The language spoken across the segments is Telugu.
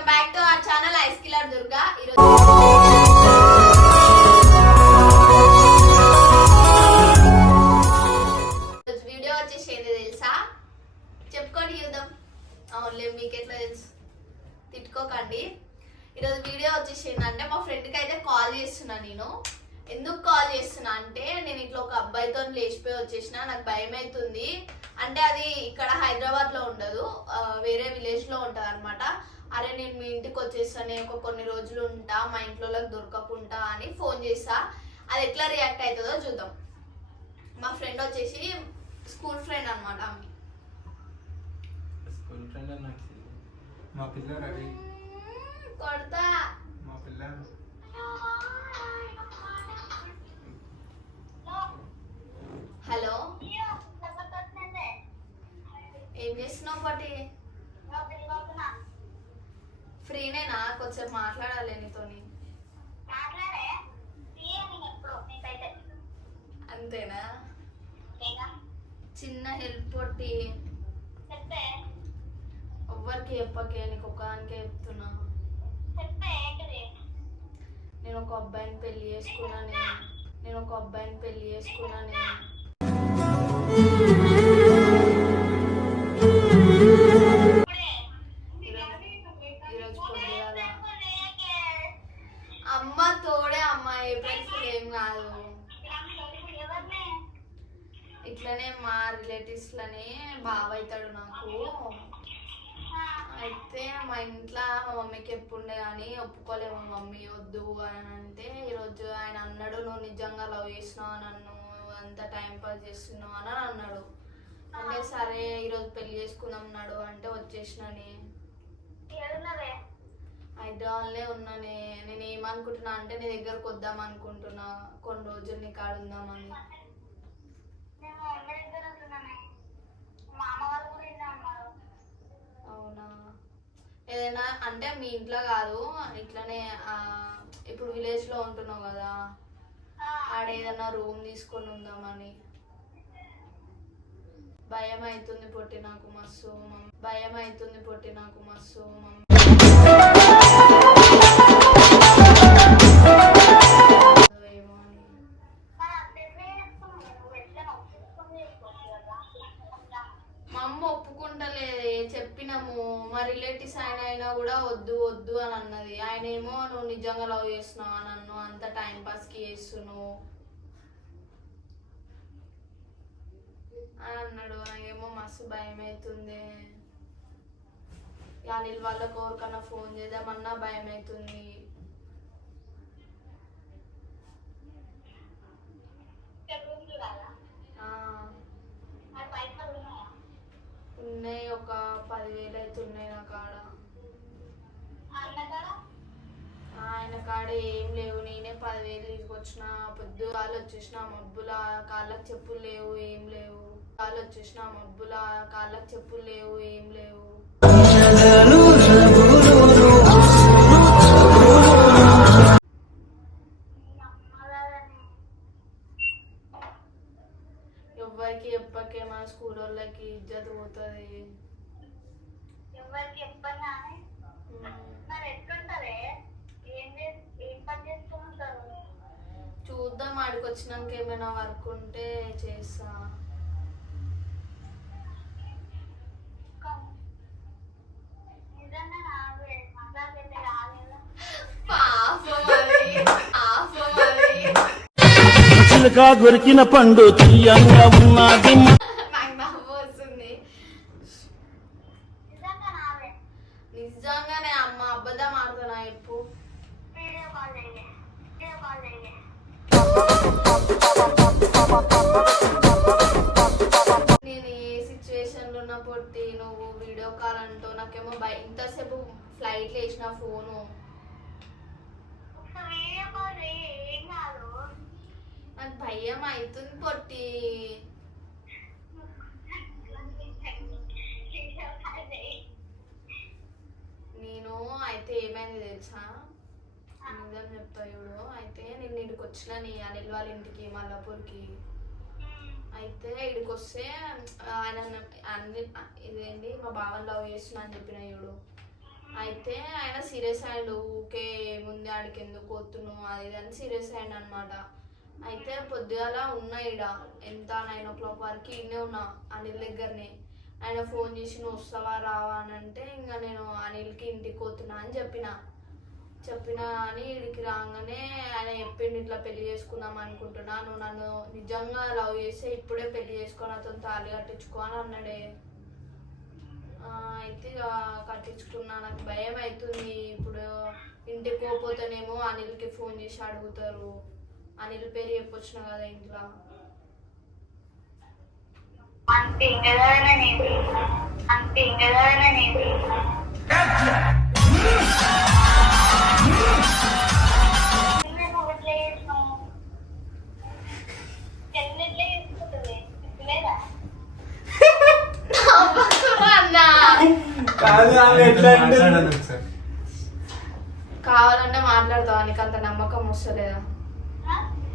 Welcome back to our channel ice killer Durga ఈరోజు ఈరోజు వీడియో వచ్చేసి ఏంది తెలుసా? చెప్పుకోండి చూద్దాం. అవునులే మీకు ఎట్లా తెలుసు? తిట్టుకోకండి. ఈరోజు వీడియో వచ్చేసి ఏంటంటే మా ఫ్రెండ్కి అయితే కాల్ చేస్తున్నా నేను. ఎందుకు కాల్ చేస్తున్నా అంటే నేను ఇట్లా ఒక అబ్బాయితో లేచిపోయి వచ్చేసిన. నాకు భయం అవుతుంది. అంటే అది ఇక్కడ హైదరాబాద్లో ఉండదు వేరే విలేజ్లో ఉంటది అనమాట అరే నేను మీ ఇంటికి వచ్చేస్తాను ఒక కొన్ని రోజులు ఉంటా మా ఇంట్లో దొరకకుండా అని ఫోన్ చేసా అది ఎట్లా రియాక్ట్ అవుతుందో చూద్దాం. మా ఫ్రెండ్ వచ్చేసి స్కూల్ ఫ్రెండ్ అనమాట ఆమె. School friend. మా పిల్ల రవి కొడతా. మా పిల్ల హలో. ఏం చేస్తున్నావు ఒకటి ఫ్రీనేనా కొంచెం మాట్లాడాలి నీతోని. అంతేనా? చిన్న హెల్ప్ కొట్టి ఎవ్వరికి చెప్పకే నీకు ఒకదానికే చెప్తున్నా. నేను ఒక అబ్బాయిని పెళ్ళి చేసుకున్నానే నేను. ఒక అబ్బాయిని పెళ్ళి చేసుకున్నానే వద్దు అని అంటే ఈరోజు ఆయన అన్నాడు నువ్వు నిజంగా లవ్ చేసినావు నన్ను అంత టైం పాస్ చేస్తున్నావు? అని అన్నాడు. అంటే సరే ఈరోజు పెళ్ళి చేసుకుందాం అన్నాడు. అంటే వచ్చేసినని హైదరాబాద్లే ఉన్నానే నేను ఏమనుకుంటున్నా అంటే నీ దగ్గరకు వద్దాం అనుకుంటున్నా. కొన్ని రోజులు నీ కాడ ఉందామని. అవునా? ఏదైనా అంటే మీ ఇంట్లో కాదు ఇట్లనే ఇప్పుడు విలేజ్లో ఉంటున్నావు కదా ఆడ ఏదైనా రూమ్ తీసుకొని ఉందామని. భయం అవుతుంది పొట్టి నాకు మస్తు మమ్- భయం అవుతుంది పొట్టి నాకు మస్తు మమ్- వెళ్ళినాము మా రిలేటివ్స్ ఆయన అయినా కూడా వద్దు వద్దు అని అన్నది. ఆయన ఏమో నువ్వు నిజంగా లవ్ చేస్తున్నావు అని నన్ను? అంత టైం పాస్కి చేస్తున్నావు. అని అన్నాడు. నాకేమో మస్తు భయం అవుతుంది. అనిల్ వాళ్ళ కోరికన్నా ఫోన్ చేద్దామన్నా భయం అవుతుంది ఆ, ఉన్నాయి ఒక పదివేలు అయితే ఉన్నాయి నా కాడ. ఆయన కాడ ఏం లేవు నేనే పదివేలు తీసుకొచ్చిన. పొద్దు కాళ్ళు వచ్చేసిన మబ్బుల కాళ్ళకి చెప్పులు లేవు ఏం లేవు. కాళ్ళు వచ్చేసిన మబ్బుల కాళ్ళకి చెప్పులు లేవు ఏం లేవు. పోతుంది ఎవరికి చెప్పని మరి ఏం ఏం పని చూద్దాం ఆడికి వచ్చినాక ఏమైనా వర్క్ ఉంటే చేస్తా. చిలుక దొరికిన పండు తీయంగా ఉన్నది నిజం చెప్తా చూడు. అయితే నేను ఇంటికి వచ్చిన నీ అనిల్ వాళ్ళ ఇంటికి మల్లాపూర్కి. అయితే ఇక్కడికి వస్తే ఆయన అన్ని ఇదేంటి మా బావని లవ్ చేస్తున్నా అని చెప్పిన చూడు. అయితే ఆయన సీరియస్ అయ్యాడు ఊకే ముందే ఆడికి ఎందుకు వస్తున్నావు అది అని సీరియస్ అయ్యాడు అనమాట అయితే పొద్దుగాల ఉన్నా ఈడ ఎంత నైన్ ఓ క్లాక్ వరకు ఇన్నే ఉన్నా అనిల్ దగ్గరనే. ఆయన ఫోన్ చేసి నువ్వు వస్తావా రావా అని అంటే ఇంకా నేను అనిల్కి ఇంటికి పోతున్నా అని చెప్పిన. చెప్పినా అని ఇడికి రాగానే ఆయన చెప్పిండు ఇట్లా పెళ్ళి చేసుకుందాం అనుకుంటున్నా నువ్వు నన్ను నిజంగా లవ్ చేస్తే ఇప్పుడే పెళ్ళి చేసుకొని అతను తాళి కట్టించుకో అని అన్నాడే. ఆ, అయితే కట్టించుకున్నా నాకు భయం అవుతుంది. ఇప్పుడు ఇంటికి పోకపోతేనేమో అనిల్కి ఫోన్ చేసి అడుగుతారు. అనిల్ పేరు చెప్పొచ్చిన కదా ఇంట్లో అంతే నేను అంతే ఇంకేదైనా కావాలంటే మాట్లాడతావా? నీకు అంత నమ్మకం వస్తలేదా?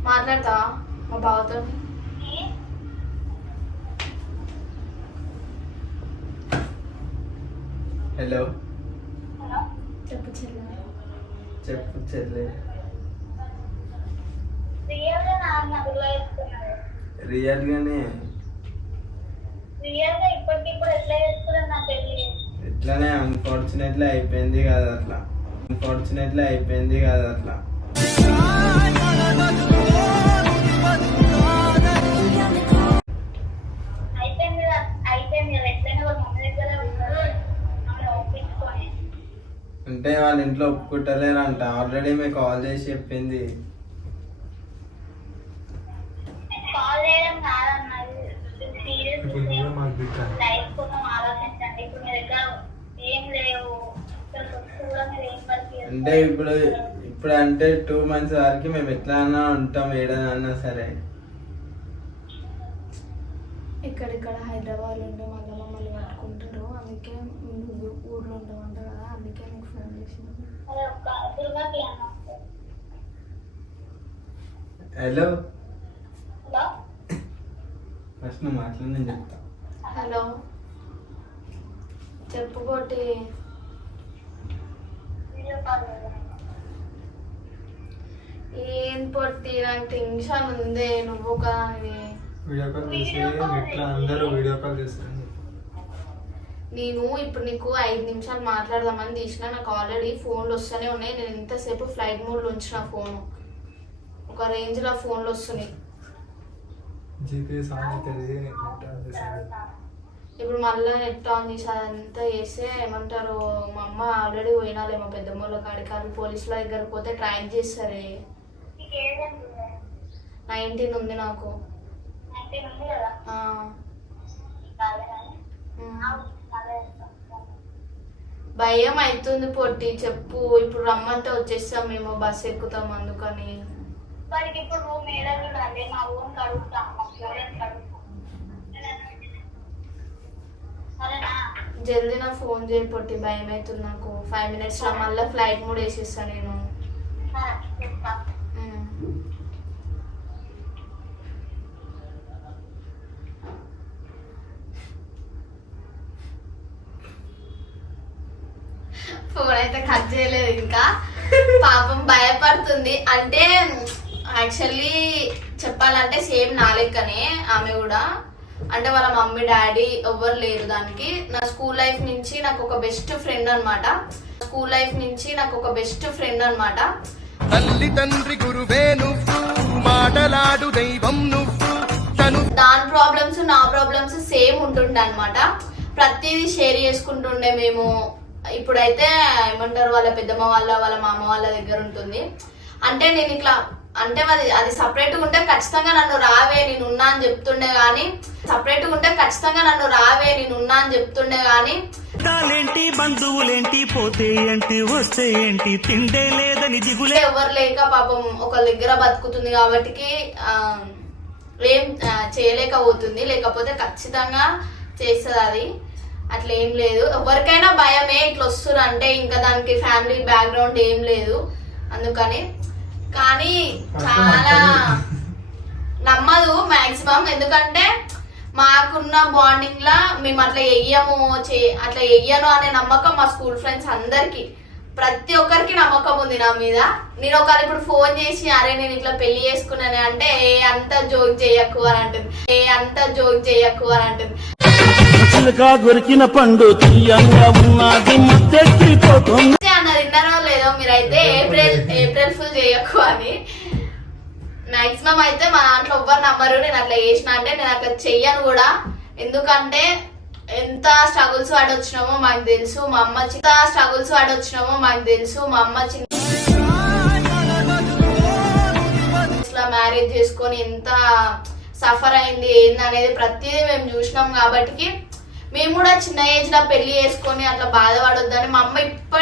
మాట్లాడతావా? మా బావతో? హలో. హలో చెప్పు చెల్లె. చెప్పు చెల్లి. రియల్గా నా నదులో వేసుకున్నాడు రియల్ గానే రియల్గా ఇప్పటికిప్పుడు ఎట్లా చేసుకున్నాడు నా పెళ్ళి ఇట్లానే అన్ఫార్చునేట్లీ అయిపోయింది కదా అట్లా. అన్ఫార్చునేట్లీ అయిపోయింది కదా అట్లా. అంటే వాళ్ళ ఇంట్లో ఒప్పుకుంటలేరంట. ఆల్రెడీ మీకు కాల్ చేసి చెప్పింది. కాల్ మాకు అంటే ఇప్పుడు ఇప్పుడు అంటే టూ మంత్స్ వరకు మేము ఎట్లా అన్నా ఉంటాం ఏడన్నా సరే. ఇక్కడిక్కడ హైదరాబాద్ ఉంటే మళ్ళీ మమ్మల్ని పట్టుకుంటారు. అందుకే నువ్వు ఊర్లో ఉండమంట కదా అందుకే నీకు ఫోన్ చేసిన. హలో ఫస్ట్ నువ్వు మాట్లాడి నేను చెప్తా. హలో చెప్పు కోటి వీడియో కాల్ చేద్దాం ఏం పొట్టి నాకు టెన్షన్ ఉంది నువ్వు కానీ. వీడియో కాల్ చేసి నెట్లో అందరూ వీడియో కాల్ చేస్తారు నేను ఇప్పుడు నీకు ఐదు నిమిషాలు మాట్లాడదామని తీసిన నాకు ఆల్రెడీ ఫోన్లు వస్తూనే ఉన్నాయి. నేను ఇంతసేపు ఫ్లైట్ మోడ్లో ఉంచిన ఫోన్? ఒక రేంజ్లో ఫోన్లు వస్తున్నాయి. జీపీఎస్ ఆన్ అవుతుంది ఇప్పుడు మళ్ళీ నెట్ ఆన్ చేసి అదంతా చేస్తే ఏమంటారు మా అమ్మ ఆల్రెడీ పోయినాలే మా పెద్దమ్మల కాడికి వాళ్ళు పోలీసుల దగ్గరకు పోతే ట్రైన్ చేస్తారే. నైన్టీన్ ఉంది నాకు. చేస్తాం భయం అవుతుంది పొట్టి చెప్పు. ఇప్పుడు రమ్మంటే వచ్చేస్తాం మేము బస్ ఎక్కుతాం అందుకని. ఇప్పుడు రూమ్ మా పేరెంట్స్ కడుగుతాం సరేనా జల్దీ నా ఫోన్ చేయి పొట్టి భయం అవుతుంది నాకు ఫైవ్ మినిట్స్లో మళ్ళీ ఫ్లైట్ మూడ్ వేసేస్తా నేను. ఫోన్ అయితే కట్ చేయలేదు ఇంకా. పాపం భయపడుతుంది. అంటే యాక్చువల్లీ చెప్పాలంటే సేమ్ నా లెక్కనే ఆమె కూడా. అంటే వాళ్ళ మమ్మీ డాడీ ఎవ్వరు లేరు దానికి. నా స్కూల్ లైఫ్ నుంచి నాకు ఒక బెస్ట్ ఫ్రెండ్ అన్నమాట. స్కూల్ లైఫ్ నుంచి నాకు ఒక బెస్ట్ ఫ్రెండ్ అన్నమాట. తల్లి తండ్రి గురువే నువ్వు మాటలాడు దైవం నువ్వు. తను దాని ప్రాబ్లమ్స్ నా ప్రాబ్లమ్స్ సేమ్ ఉంటుండే అనమాట ప్రతిదీ షేర్ చేసుకుంటుండే మేము. ఇప్పుడైతే ఏమంటారు వాళ్ళ పెద్దమ్మ వాళ్ళ వాళ్ళ మామ వాళ్ళ దగ్గర ఉంటుంది. అంటే నేను ఇట్లా అంటే అది అది సపరేట్గా ఉంటే ఖచ్చితంగా నన్ను రావే నేను ఉన్నా అని చెప్తుండే కానీ సపరేట్గా ఉంటే ఖచ్చితంగా నన్ను రావే నేను ఉన్నా అని చెప్తుండే కానీ చుట్టాలేంటి బంధువులేంటి పోతే ఏంటి వస్తే ఏంటి తిండే లేదని దిగులే. ఎవరు లేక పాపం ఒక దగ్గర బతుకుతుంది కాబట్టి ఏం చేయలేకపోతుంది. లేకపోతే ఖచ్చితంగా చేస్తుంది అది. అట్లా ఏం లేదు. ఎవరికైనా భయమే ఇట్లా వస్తున్నారు అంటే ఇంకా దానికి ఫ్యామిలీ బ్యాక్గ్రౌండ్ ఏం లేదు. అందుకని కానీ చాలా నమ్మదు మాక్సిమం ఎందుకంటే మాకున్న బాండింగ్ లా మేము అట్లా వెయ్యము చే- అట్లా వెయ్యను అనే నమ్మకం మా స్కూల్ ఫ్రెండ్స్ అందరికి. ప్రతి ఒక్కరికి నమ్మకం ఉంది నా మీద. నేను ఒకరు ఇప్పుడు ఫోన్ చేసి అరే నేను ఇట్లా పెళ్ళి చేసుకున్నాను అంటే ఏ అంత జోక్ చేయకు అని అంటుంది. ఏ అంత జోక్ చేయకు అని అంటుంది. దొరికిన పండు అన్నది విన్నారో లేదో మీరైతే ఏప్రిల్ ఏప్రిల్ ఫుల్ చేయకు అని. మాక్సిమం అయితే మా దాంట్లో ఎవ్వరు నమ్మరు. నేను అట్లా చేసిన అంటే నేను అట్లా చెయ్యను కూడా. ఎందుకంటే ఎంత స్ట్రగుల్స్ వాడొచ్చినామో మాకు తెలుసు. మా అమ్మ చిన్న స్ట్రగుల్స్ వాడొచ్చినామో మాకు తెలుసు. మా అమ్మ చిన్న మ్యారేజ్ చేసుకొని ఎంత సఫర్ అయింది ఏంది అనేది ప్రతిదీ మేము చూసినాం కాబట్టి మేము కూడా చిన్న ఏజ్లో పెళ్ళి చేసుకొని అట్లా బాధపడొద్దని మా అమ్మ ఇప్పటికీ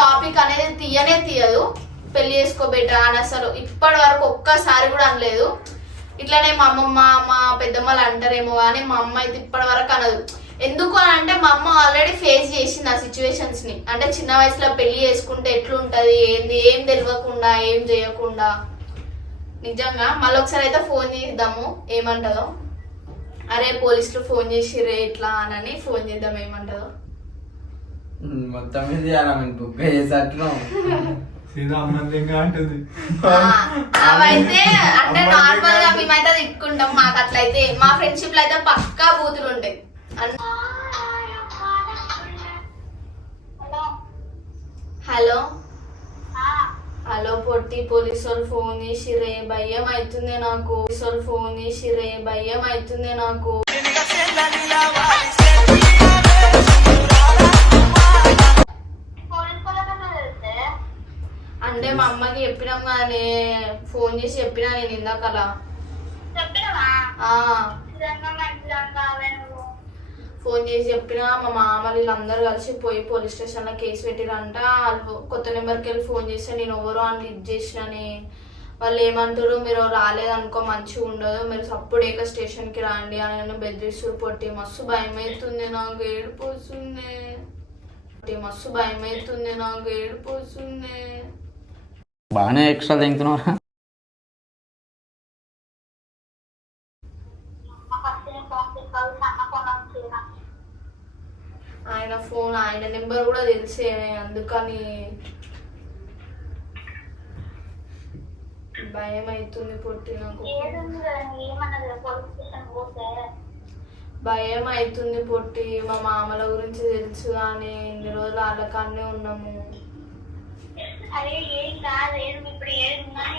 టాపిక్ అనేది తీయనే తీయదు. పెళ్ళి చేసుకోబెట్ట అని అసలు ఇప్పటి వరకు ఒక్కసారి కూడా అనలేదు. ఇట్లానే మా అమ్మమ్మ మా పెద్దమ్మలు అంటారేమో కానీ మా అమ్మ అయితే ఇప్పటి వరకు అనదు. ఎందుకు అని అంటే మా అమ్మ ఆల్రెడీ ఫేస్ చేసింది ఆ సిచ్యువేషన్స్ని. అంటే చిన్న వయసులో పెళ్ళి చేసుకుంటే ఎట్లుంటది ఏంది ఏం తెలియకుండా ఏం చేయకుండా. నిజంగా మళ్ళీ ఒకసారి అయితే ఫోన్ చేద్దాము ఏమంటదో. అరే పోలీసులు ఫోన్ చేసిర్రే ఇట్లా అని ఫోన్ చేద్దాం ఏమంటదో. మొత్తం మీద అలా బుక్ అంటుంది. అవైతే అంటే నార్మల్గా మేమైతే తిట్టుకుంటాం మాకు అట్లయితే. మా ఫ్రెండ్షిప్లో అయితే పక్కా బూతులు ఉంటాయి హలో? హలో పొట్టి పోలీసు వాళ్ళు ఫోన్ చేసి రే భయం అవుతుంది నాకు. పోలీసు వాళ్ళు ఫోన్ చేసి రే భయం అవుతుంది నాకు. మా అమ్మకి చెప్పినాం కానీ ఫోన్ చేసి చెప్పినా నేను కావే నువ్వు. ఫోన్ చేసి చెప్పినా మా మామ వీళ్ళందరూ కలిసి పోయి పోలీస్ స్టేషన్లో కేసు పెట్టిరంట. వాళ్ళు కొత్త నెంబర్కి వెళ్ళి ఫోన్ చేస్తే నేను ఎవరో అని లిఫ్ట్ చేసినని. వాళ్ళు ఏమంటారు మీరు రాలేదనుకో మంచిగా ఉండదు మీరు సప్పుడు ఏక స్టేషన్కి రాండి అని నన్ను బెదిరిస్తుడు పొట్టి. మస్తు భయం అవుతుంది నాకు ఏడుపు వస్తుంది. పొట్టి మస్తు భయం అవుతుంది నాకు ఏడుపు వస్తుంది. బాగానే ఎక్స్ట్రా తింటున్నారా ఆయన ఫోన్ ఆయన నెంబర్ కూడా తెలిసే అందుకని భయం అవుతుంది పొట్టి నాకు. భయం అవుతుంది పొట్టి మా మామల గురించి తెలుసు కానీ ఇన్ని రోజులు వాళ్ళకాన్నే ఉన్నాము. అరే ఏం కాదు ఏం ఇప్పుడు ఉంటుంది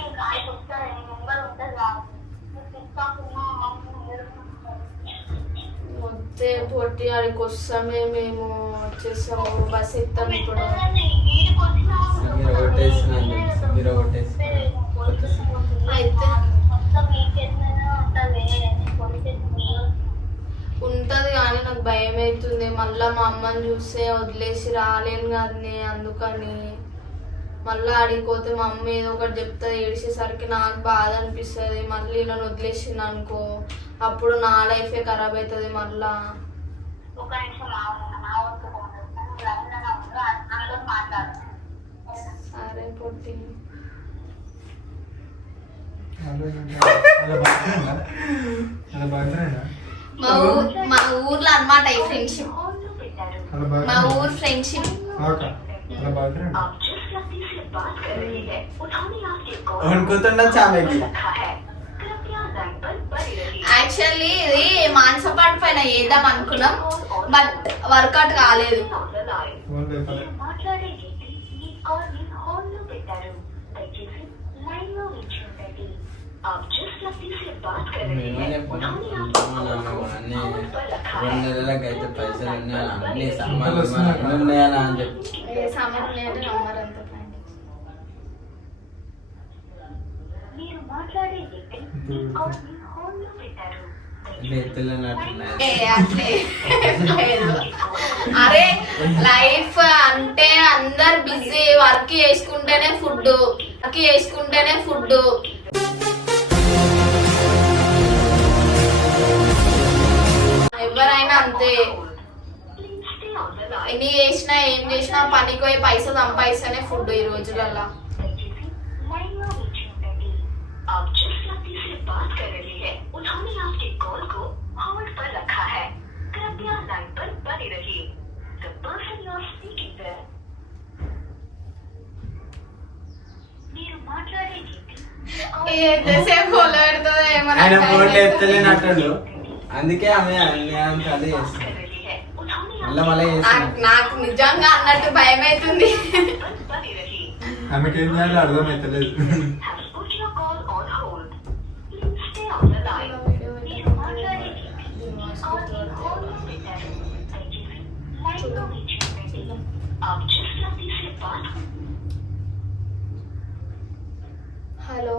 వస్తే పొట్టి ఆడికి వస్తామే మేము. వచ్చేస్తాము బస్ ఎత్తాం ఇప్పుడు ఉంటది. కానీ నాకు భయం అవుతుంది మళ్ళా మా అమ్మని చూస్తే వదిలేసి రాలేను కానీ అందుకని. మళ్ళీ ఆడిపోతే మా అమ్మ ఏదో ఒకటి చెప్తుంది ఏడిచేసరికి నాకు బాధ అనిపిస్తుంది. మళ్ళీ ఇలా వదిలేసింది అనుకో అప్పుడు నా లైఫే ఖరాబ్ అవుతుంది మళ్ళా. ఒక నిమిషం మా మా సరే అలా బాగుందా అలా బాగుందా మా ఊర్ ఆమెకి యాక్చువల్లీ ఇది మానసపాటి పైన వేద్దాం అనుకున్నాం. బట్ వర్కౌట్ కాలేదు. మాట్లాడే వ్యక్తి మీ కాల్ని హోల్డ్లో పెట్టారు. దయచేసి లైన్లో వేచి అరే లైఫ్ అంటే అందరు బిజీ వర్క్ చేసుకుంటేనే ఫుడ్ వర్క్ చేసుకుంటేనే ఫుడ్ ఎవరైనా అంతే ఎన్ని చేసినా ఏం చేసినా పనికి పోయి పైసలు సంపాదిస్తేనే ఫుడ్ ఈ రోజులల్లా ఆయన ఫోన్ ఎత్తలేనట్టు అందుకే ఆమె అన్యాయం కథ చేస్తాం మళ్ళీ మళ్ళీ చేస్తాం నాకు- నాకు నిజంగా అన్నట్టు భయం అవుతుంది ఆమెకి ఏం చేయాలో అర్థమవుతలేదు హలో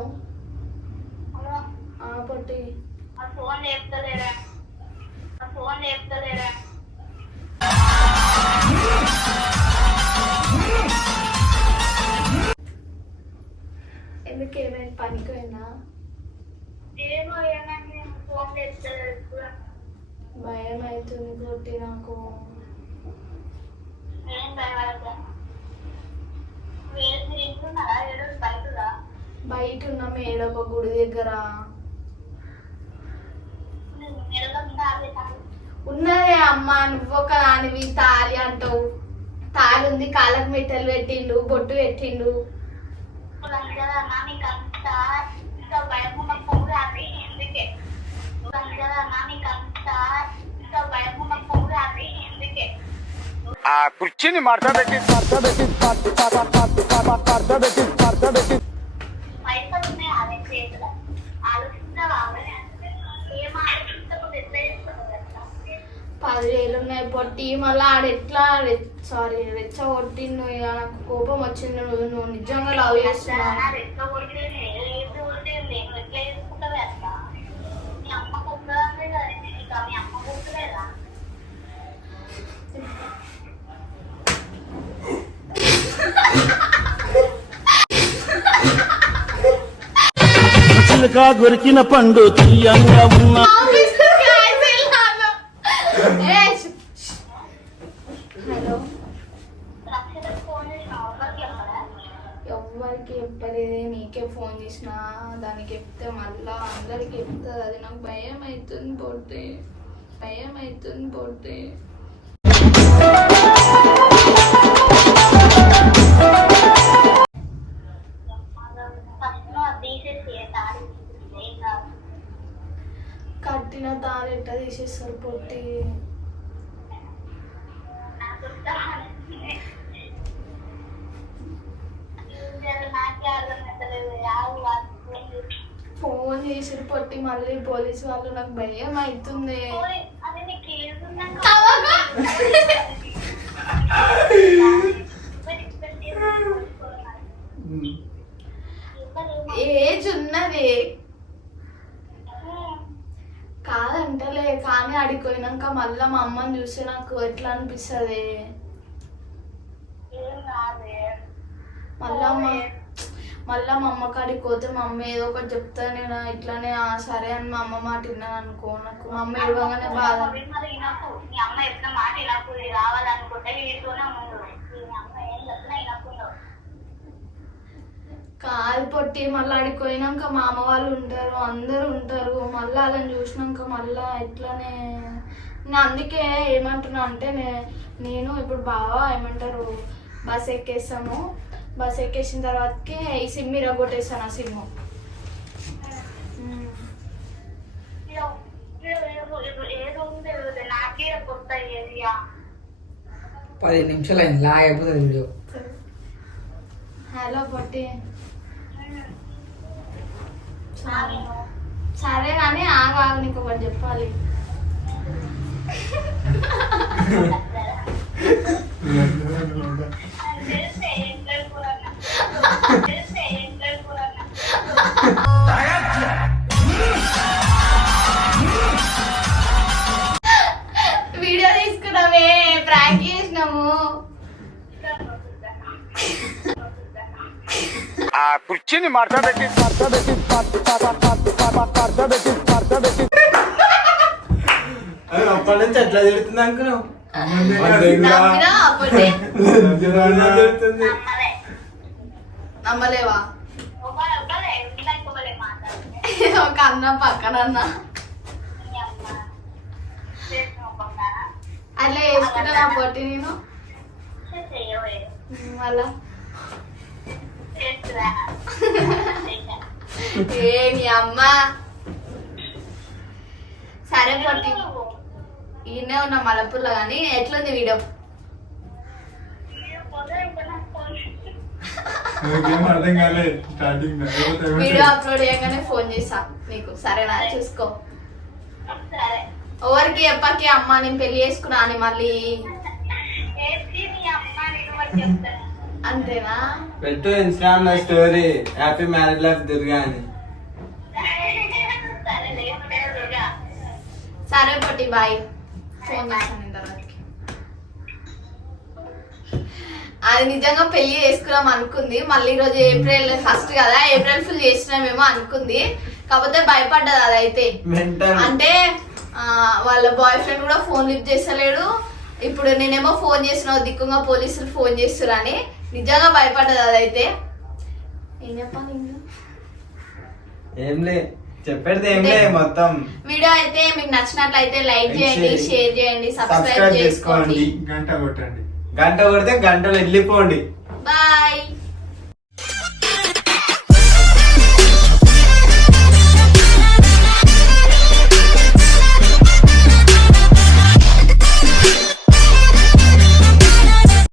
అమ్మ నువ్వు ఒక దానివి తాలి అంటావు. తాలి ఉంది కాళ్ళకు మెట్టలు పెట్టిండు బొట్టు పెట్టిండు. ఆ కుర్చీని మడతబెట్టి మడతబెట్టి మడతబెట్టి మడతబెట్టి పైసలు ఉన్నాయి అదే చేతులు. ఆలోచించావా పదివేలు ఉన్నాయి పొట్టి. మళ్ళీ ఆడ ఎట్లా సారీ రెచ్చ కొట్టిండు ఇక నాకు కోపం వచ్చింది. నువ్వు నువ్వు నిజంగా లవ్ చేస్తున్నావు. చిలుక దొరికిన పండు తీయంగా ఉన్న హలో ఎవ్వరికి చెప్పలేదే నీకే ఫోన్ చేసిన దానికి చెప్తే మళ్ళా అందరికి చెప్తుంది అది నాకు భయం కానీ ఆడిపోయినాక మళ్ళీ మా అమ్మని చూస్తే నాకు ఎట్లా అనిపిస్తుంది? మళ్ళా మా మళ్ళా మా అమ్మ కాడికి పోతే మా అమ్మ ఏదో ఒకటి చెప్తా నేను ఇట్లానే "ఆ, సరే అని మా అమ్మ మాట విన్నాను అనుకో నాకు మా అమ్మ ఏడవగానే బాధ మరి వినకు మీ అమ్మ ఎట్లా మాట వినకు ఇది రావాలనుకుంటే వీటితోనే ముందు మీ అమ్మ ఏం చెప్పినా వినకుండా కాలు పొట్టి మళ్ళీ ఆడికి పోయినాక మా అమ్మ వాళ్ళు ఉంటారు అందరూ ఉంటారు. మళ్ళీ వాళ్ళని చూసినాక మళ్ళీ ఎట్లానే నేను అందుకే ఏమంటున్నా అంటే నేను ఇప్పుడు బాగా ఏమంటారు బస్ ఎక్కేస్తాము బస్ ఎక్కేసిన తర్వాతకి ఈ సిమ్ ఇరగొట్టేస్తాను ఆ సిమ్. ఏదో ఉంది నాకే కొత్త ఏరియా పది నిమిషాలు అయింది లా అయిపోతుంది వీడియో. హలో పొట్టి. సరే. సరే కానీ ఆగా నీకు ఒకటి చెప్పాలి ఆ కుర్చీని మడతబెట్టి మడతబెట్టి మడతబెట్టి మడతబెట్టి అది అప్పటి నుంచి ఎట్లా తిడుతుంది నమ్మలేవా ఒక అన్న పక్కన అన్న. అట్లా వేసుకుంటా నా పొట్టి నేను. మళ్ళా. చేస్తురా ఏ నీ అమ్మ? సరే పొట్టి. ఈయనే ఉన్న మలపూర్లో కానీ ఎట్లుంది వీడియో? అర్థం స్టార్టింగ్ వీడియో అప్లోడ్ చేయగానే ఫోన్ చేసా నీకు. సరేనా? చూసుకో. సరే. ఎవరికి చెప్పకి అమ్మ నేను పెళ్ళి చేసుకున్నా అని మళ్ళీ అంతేనా? పెట్టు ఇన్స్టాగ్రామ్లో story. Happy marriage life Durga అని సరే పొట్టి బాయ్. ఫోన్ చేస్తాను అది నిజంగా పెళ్ళి చేసుకున్నాం అనుకుంది. మళ్ళీ ఈ రోజు ఏప్రిల్ ఫస్ట్ కదా ఏప్రిల్ ఫుల్ చేసినామేమో అనుకుంది. కాకపోతే భయపడ్డది అదైతే. అంటే వాళ్ళ బాయ్ ఫ్రెండ్ కూడా ఫోన్ లిఫ్ట్ చేస్తలేడు. ఇప్పుడు నేనేమో ఫోన్ చేసిన దిక్కుగా పోలీసులు ఫోన్ చేస్తురని నిజంగా భయపడ్డది అదైతే ఏం చెప్పాలి ఇంకా? ఏం లే చెప్పేది ఏం లే మొత్తం వీడియో అయితే మీకు నచ్చినట్లయితే లైక్ చేయండి. షేర్ చేయండి సబ్స్క్రైబ్ చేసుకోండి. గంట కొట్టండి గంట కొడితే గంటలు వెళ్ళిపోండి బాయ్